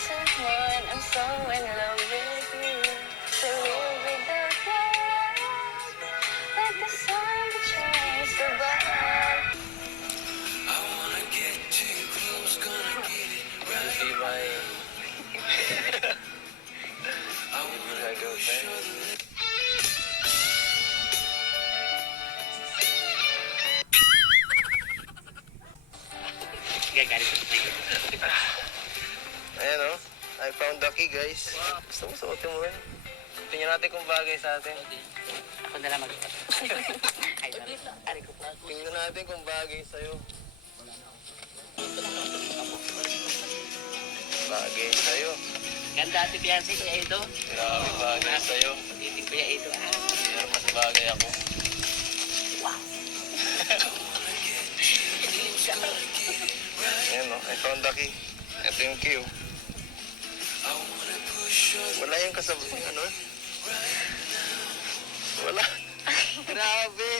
someone, I'm so in love with you. To live without love, like the sun that shines above. I wanna get too close, gonna get it right. Be my I wanna go back. Ayan o, I found the key guys. Gusto mo suotin mo rin? Tingnan natin kung bagay sa atin. Ako na lang magpapas. Tingnan natin kung bagay sa'yo. Bagay sa'yo. Ganda ate Biancy, Kuya Edo. Grabe bagay sa'yo. Titig Kuya Edo. Pero mas bagay ako. Wow. Ayan o, I found the key. Ito yung key o. Wala yung kasabay, ano? Wala. Grabe.